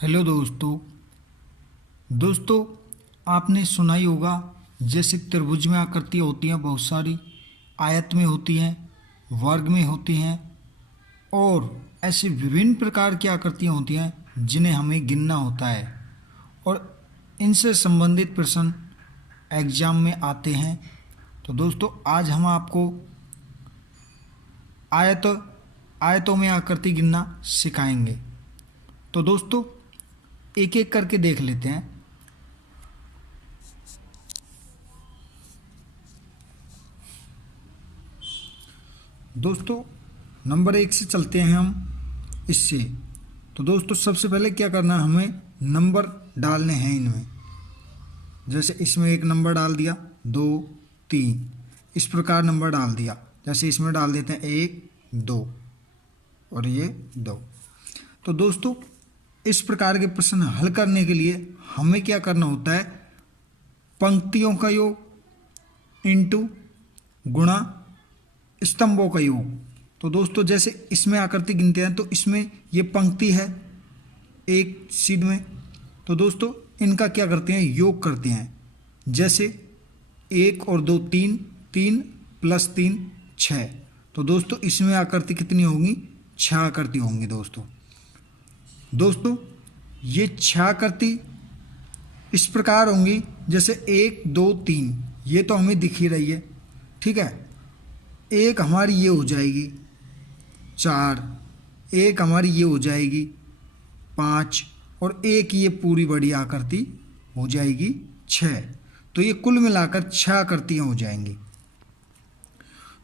Hello दोस्तों आपने सुना ही होगा। जैसे त्रिभुज में आकृतियाँ होती हैं बहुत सारी, आयत में होती हैं, वर्ग में होती हैं और ऐसे विभिन्न प्रकार की आकृतियाँ होती हैं जिन्हें हमें गिनना होता है और इनसे संबंधित प्रश्न एग्जाम में आते हैं। तो दोस्तों आज हम आपको आयतों में आकृति गिनना सिखाएंगे। तो दोस्तों एक एक करके देख लेते हैं। दोस्तों नंबर 1 से चलते हैं हम इससे। तो दोस्तों सबसे पहले क्या करना है, हमें नंबर डालने हैं इनमें। जैसे इसमें एक नंबर डाल दिया, 2 3, इस प्रकार नंबर डाल दिया। जैसे इसमें डाल देते हैं 1 2 और ये 2। तो दोस्तों इस प्रकार के प्रश्न हल करने के लिए हमें क्या करना होता है, पंक्तियों का योग इंटू गुणा स्तंभों का योग। तो दोस्तों जैसे इसमें आकृति गिनते हैं तो इसमें ये पंक्ति है एक सीध में, तो दोस्तों इनका क्या करते हैं, योग करते हैं। जैसे 1 और 2 3, 3 + 3 6। तो दोस्तों इसमें आकृति कितनी होंगी, 6 आकृति होंगी। दोस्तों ये 6 आकृति इस प्रकार होंगी। जैसे 1 2 3 ये तो हमें दिख ही रही है, ठीक है। एक हमारी ये हो जाएगी 4, एक हमारी ये हो जाएगी 5 और एक ये पूरी बड़ी आकृति हो जाएगी 6। तो ये कुल मिलाकर 6 आकृतियाँ हो जाएंगी।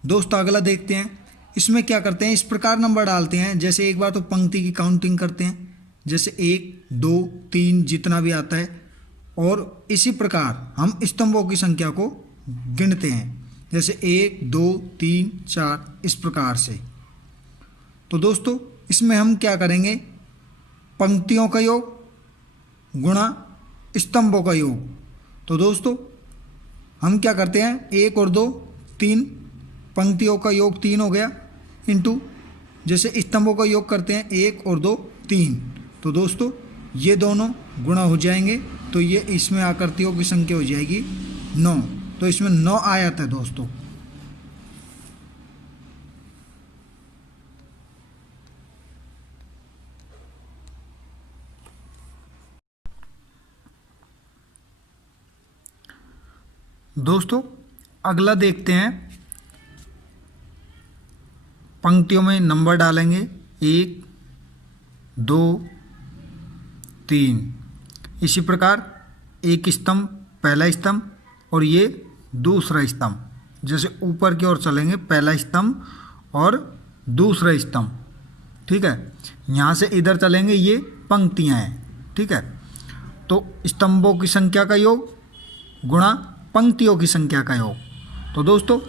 दोस्तों अगला देखते हैं। इसमें क्या करते हैं, इस प्रकार नंबर डालते हैं। जैसे एक बार तो पंक्ति की काउंटिंग करते हैं, जैसे 1 2 3 जितना भी आता है, और इसी प्रकार हम स्तंभों की संख्या को गिनते हैं। जैसे 1 2 3 4 इस प्रकार से। तो दोस्तों इसमें हम क्या करेंगे, पंक्तियों का योग गुणा स्तंभों का योग। तो दोस्तों हम क्या करते हैं, 1 और 2 3, पंक्तियों का योग 3 हो गया, इंटू जैसे स्तंभों का योग करते हैं 1 और 2 3। तो दोस्तों ये दोनों गुणा हो जाएंगे, तो ये इसमें आकृतियों की संख्या हो जाएगी 9। तो इसमें 9 आयत है दोस्तों। दोस्तों अगला देखते हैं। पंक्तियों में नंबर डालेंगे 1 2 3। इसी प्रकार एक स्तंभ, पहला स्तंभ और ये दूसरा स्तंभ। जैसे ऊपर की ओर चलेंगे, पहला स्तंभ और दूसरा स्तंभ, ठीक है। यहाँ से इधर चलेंगे, ये पंक्तियाँ हैं, ठीक है। तो स्तंभों की संख्या का योग गुणा पंक्तियों की संख्या का योग। तो दोस्तों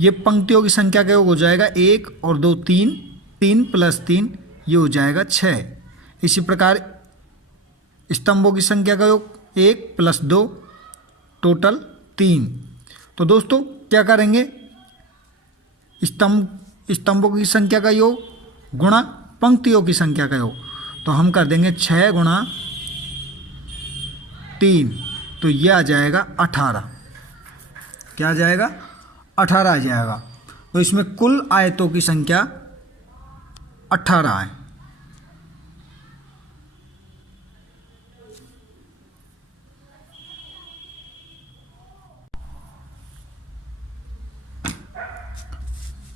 ये पंक्तियों की संख्या का योग हो जाएगा 1 और 2 3, 3 + 3 ये हो जाएगा 6। इसी प्रकार स्तंभों की संख्या का योग 1 + 2 टोटल 3। तो दोस्तों क्या करेंगे, स्तंभों की संख्या का योग गुणा पंक्तियों की संख्या का योग। तो हम कर देंगे 6 गुणा 3, तो ये आ जाएगा 18। क्या आ जाएगा, 18 आ जाएगा। तो इसमें कुल आयतों की संख्या 18 है।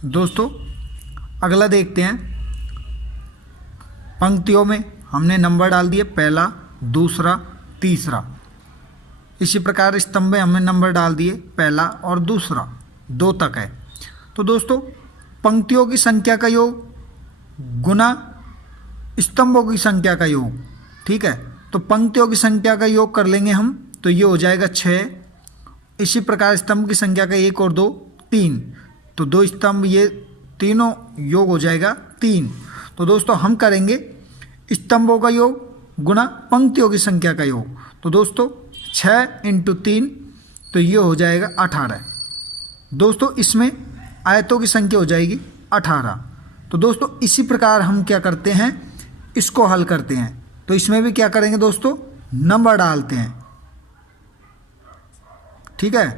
दोस्तों अगला देखते हैं। पंक्तियों में हमने नंबर डाल दिए, पहला दूसरा तीसरा। इसी प्रकार स्तंभ में हमने नंबर डाल दिए, पहला और दूसरा 2 तक है। तो दोस्तों पंक्तियों की संख्या का योग गुना स्तंभों की संख्या का योग, ठीक है। तो पंक्तियों की संख्या का योग कर लेंगे हम, तो ये हो जाएगा 6। इसी प्रकार स्तंभ की संख्या का 1 और 2 3, तो 2 स्तंभ, ये तीनों योग हो जाएगा 3। तो दोस्तों हम करेंगे स्तंभों का योग गुणा पंक्तियों की संख्या का योग। तो दोस्तों 6 × 3, तो ये हो जाएगा 18। दोस्तों इसमें आयतों की संख्या हो जाएगी 18। तो दोस्तों इसी प्रकार हम क्या करते हैं, इसको हल करते हैं। तो इसमें भी क्या करेंगे दोस्तों, नंबर डालते हैं। ठीक है,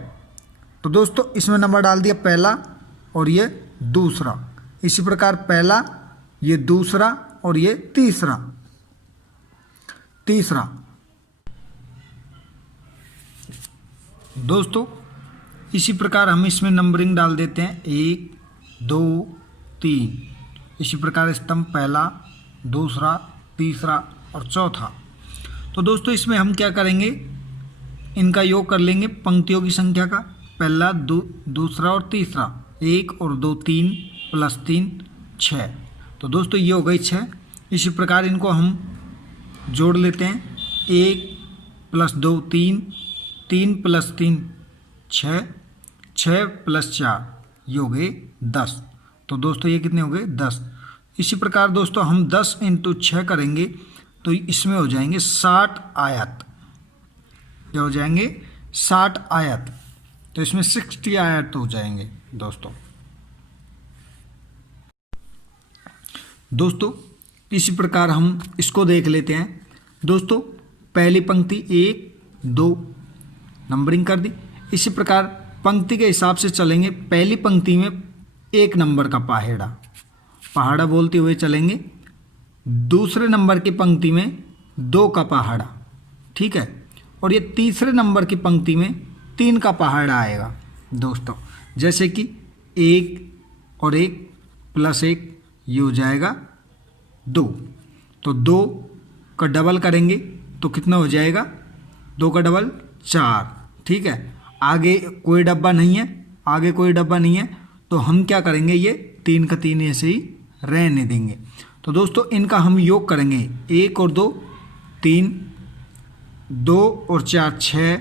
तो दोस्तों इसमें नंबर डाल दिया पहला और ये दूसरा, इसी प्रकार पहला, ये दूसरा और ये तीसरा। दोस्तों इसी प्रकार हम इसमें नंबरिंग डाल देते हैं 1 2 3, इसी प्रकार स्तंभ पहला, दूसरा, तीसरा और चौथा। तो दोस्तों इसमें हम क्या करेंगे, इनका योग कर लेंगे पंक्तियों की संख्या का, पहला, दूसरा और तीसरा, 1 और 2 3 प्लस 3 6। तो दोस्तों ये हो गई 6। इसी प्रकार इनको हम जोड़ लेते हैं, 1 प्लस 2 3, 3 प्लस 3 6, 6 प्लस 4 ये हो गए 10। तो दोस्तों ये कितने हो गए 10। इसी प्रकार दोस्तों हम 10 × 6 करेंगे तो इसमें हो जाएंगे 60 आयत। क्या हो जाएंगे 60 आयत। तो इसमें 60 आयत हो जाएंगे दोस्तों इसी प्रकार हम इसको देख लेते हैं। दोस्तों पहली पंक्ति 1 2 नंबरिंग कर दी। इसी प्रकार पंक्ति के हिसाब से चलेंगे। पहली पंक्ति में 1 नंबर का पहाड़ा बोलते हुए चलेंगे। दूसरे नंबर की पंक्ति में 2 का पहाड़ा, ठीक है। और ये तीसरे नंबर की पंक्ति में 3 का पहाड़ा आएगा दोस्तों। जैसे कि 1 और 1 प्लस 1 ये हो जाएगा 2। तो 2 का डबल करेंगे तो कितना हो जाएगा, 2 का डबल 4, ठीक है। आगे कोई डब्बा नहीं है, तो हम क्या करेंगे, ये 3 का 3 ऐसे ही रहने देंगे। तो दोस्तों इनका हम योग करेंगे, 1 और 2 3, 2 और 4 6,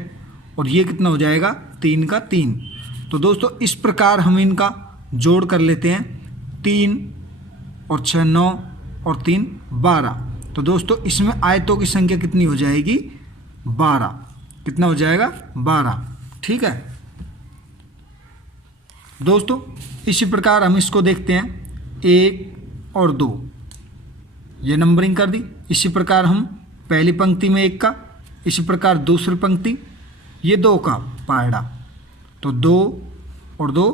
और ये कितना हो जाएगा 3 का 3। तो दोस्तों इस प्रकार हम इनका जोड़ कर लेते हैं, 3 और 6 9 और 3 12। तो दोस्तों इसमें आयतों की संख्या कितनी हो जाएगी, 12। कितना हो जाएगा 12, ठीक है दोस्तों। इसी प्रकार हम इसको देखते हैं, 1 और 2 ये नंबरिंग कर दी। इसी प्रकार हम पहली पंक्ति में 1 का, इसी प्रकार दूसरी पंक्ति ये 2 का पहाड़ा, तो 2 और 2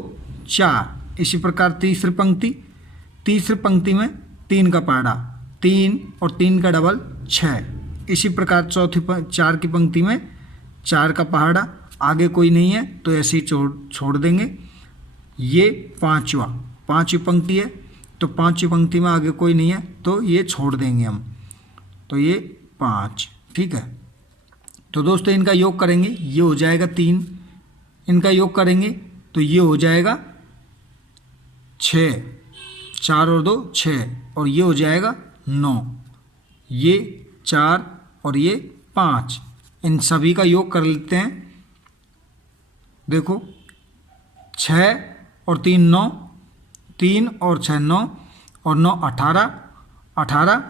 4। इसी प्रकार तीसरी पंक्ति में 3 का पहाड़ा, 3 और 3 का डबल 6। इसी प्रकार 4 की पंक्ति में 4 का पहाड़ा, आगे कोई नहीं है तो ऐसे ही छोड़ देंगे। ये पाँचवीं पंक्ति है, तो 5वीं पंक्ति में आगे कोई नहीं है तो ये छोड़ देंगे हम, तो ये 5, ठीक है। तो दोस्तों इनका योग करेंगे, ये हो जाएगा 3। इनका योग करेंगे तो ये हो जाएगा 6, 4 और 2 6, और ये हो जाएगा 9, ये 4 और ये 5। इन सभी का योग कर लेते हैं। देखो 6 और 3 9, 3 और 6 9, और 9 18, 18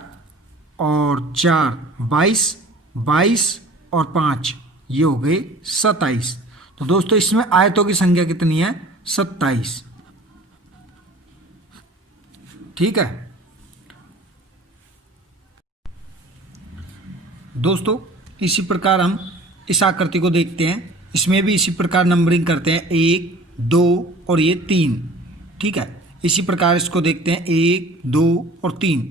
और 4 22, 22 और 5 ये हो गए 27। तो दोस्तों इसमें आयतों की संख्या कितनी है, 27, ठीक है दोस्तों। इसी प्रकार हम इस आकृति को देखते हैं। इसमें भी इसी प्रकार नंबरिंग करते हैं, 1 2 और ये 3, ठीक है। इसी प्रकार इसको देखते हैं, 1 2 और 3।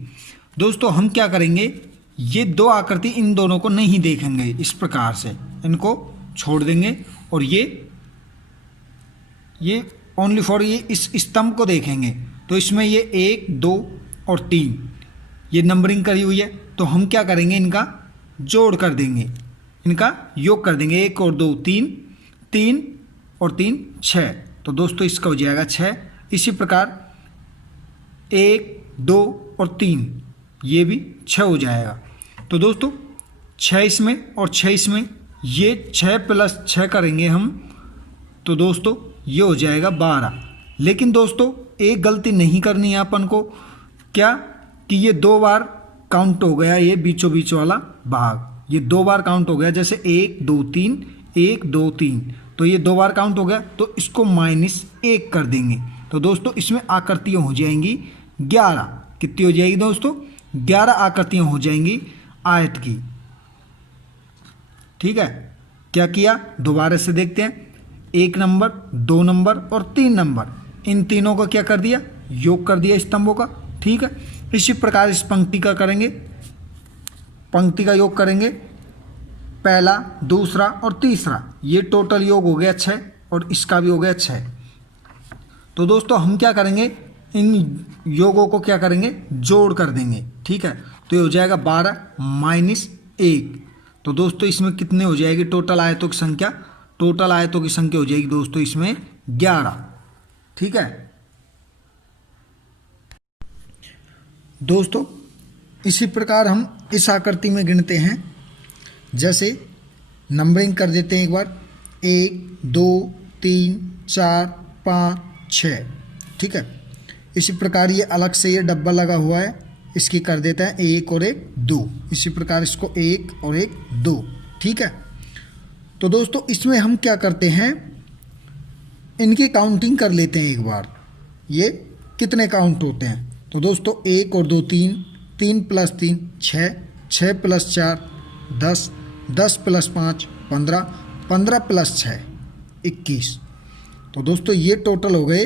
दोस्तों हम क्या करेंगे, ये 2 आकृति इन दोनों को नहीं देखेंगे, इस प्रकार से इनको छोड़ देंगे, और ये ओनली फॉर ये इस स्तंभ को देखेंगे। तो इसमें ये 1 2 और 3 ये नंबरिंग करी हुई है, तो हम क्या करेंगे, इनका जोड़ कर देंगे, इनका योग कर देंगे। 1 और 2 3, 3 और 3 6। तो दोस्तों इसका हो जाएगा 6। इसी प्रकार 1 2 और 3 ये भी 6 हो जाएगा। तो दोस्तों 6 इसमें और 6 इसमें, ये 6 प्लस 6 करेंगे हम, तो दोस्तों ये हो जाएगा 12। लेकिन दोस्तों एक गलती नहीं करनी है अपन को, क्या कि ये 2 बार काउंट हो गया, ये बीचों बीच वाला भाग ये 2 बार काउंट हो गया। जैसे 1 2 3 1 2 3, तो ये 2 बार काउंट हो गया, तो इसको -1 कर देंगे। तो दोस्तों इसमें आकृतियाँ हो जाएंगी 11। कितनी हो जाएगी दोस्तों, 11 आकृतियाँ हो जाएंगी। आयत की। ठीक है, क्या किया दोबारा से देखते हैं। 1 नंबर, 2 नंबर और 3 नंबर, इन तीनों का क्या कर दिया, योग कर दिया स्तंभों का। ठीक है, इसी प्रकार इस पंक्ति का करेंगे, पंक्ति का योग करेंगे, पहला, दूसरा और तीसरा, ये टोटल योग हो गया 6 और इसका भी हो गया 6। तो दोस्तों हम क्या करेंगे, इन योगों को क्या करेंगे, जोड़ कर देंगे। ठीक है, तो ये हो जाएगा 12 माइनस 1। तो दोस्तों इसमें कितने हो जाएगी टोटल आयतों की संख्या, टोटल आयतों की संख्या हो जाएगी दोस्तों इसमें 11। ठीक है दोस्तों, इसी प्रकार हम इस आकृति में गिनते हैं। जैसे नंबरिंग कर देते हैं एक बार, 1 2 3 4 5 6। ठीक है, इसी प्रकार ये अलग से ये डब्बा लगा हुआ है, इसकी कर देते हैं 1 और 1 2। इसी प्रकार इसको 1 और 1 2। ठीक है, तो दोस्तों इसमें हम क्या करते हैं, इनकी काउंटिंग कर लेते हैं एक बार, ये कितने काउंट होते हैं। तो दोस्तों 1 और 2 3, 3 + 3 6, 6 + 4 10, 10 + 5 15, 15 + 6 21। तो दोस्तों ये टोटल हो गए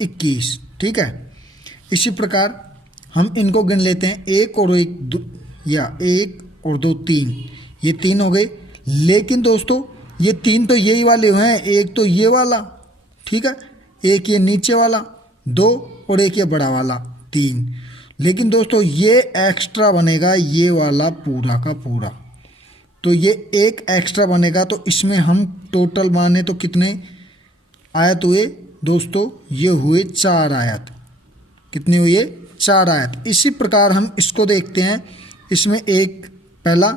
21। ठीक है, इसी प्रकार हम इनको गिन लेते हैं, 1 और 1 2, या 1 और 2 3, ये 3 हो गए। लेकिन दोस्तों ये 3 तो यही वाले हुए हैं, एक तो ये वाला, ठीक है, एक ये नीचे वाला 2 और एक ये बड़ा वाला 3। लेकिन दोस्तों ये एक्स्ट्रा बनेगा, ये वाला पूरा का पूरा, तो ये एक एक्स्ट्रा बनेगा। तो इसमें हम टोटल माने तो कितने आयत हुए दोस्तों, ये हुए 4 आयत। कितने हुए, 4 आयत। इसी प्रकार हम इसको देखते हैं, इसमें एक पहला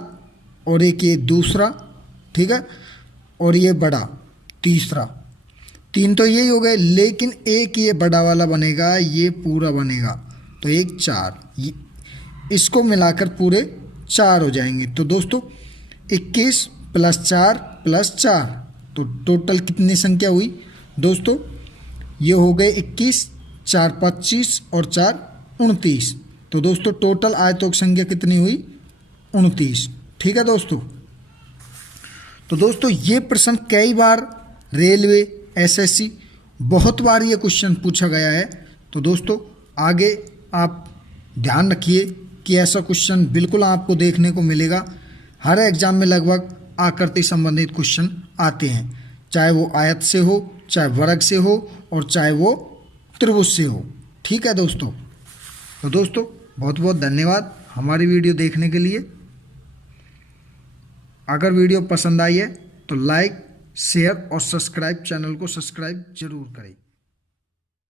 और एक ये दूसरा, ठीक है, और ये बड़ा तीसरा, 3 तो यही हो गए। लेकिन एक ये बड़ा वाला बनेगा, ये पूरा बनेगा, तो एक 4, इसको मिलाकर पूरे 4 हो जाएंगे। तो दोस्तों 21 + 4 + 4, तो टोटल कितनी संख्या हुई दोस्तों, ये हो गए 21, 4 25 और 4 29। तो दोस्तों टोटल आयतों की संख्या कितनी हुई, 29। ठीक है दोस्तों, तो दोस्तों ये प्रश्न कई बार रेलवे, एसएससी, बहुत बार ये क्वेश्चन पूछा गया है। तो दोस्तों आगे आप ध्यान रखिए कि ऐसा क्वेश्चन बिल्कुल आपको देखने को मिलेगा। हर एग्जाम में लगभग आकृति संबंधित क्वेश्चन आते हैं, चाहे वो आयत से हो, चाहे वर्ग से हो और चाहे वो त्रिभुज से हो। ठीक है दोस्तों, तो दोस्तों बहुत बहुत धन्यवाद हमारी वीडियो देखने के लिए। अगर वीडियो पसंद आई है तो लाइक, शेयर और सब्सक्राइब, चैनल को सब्सक्राइब जरूर करें।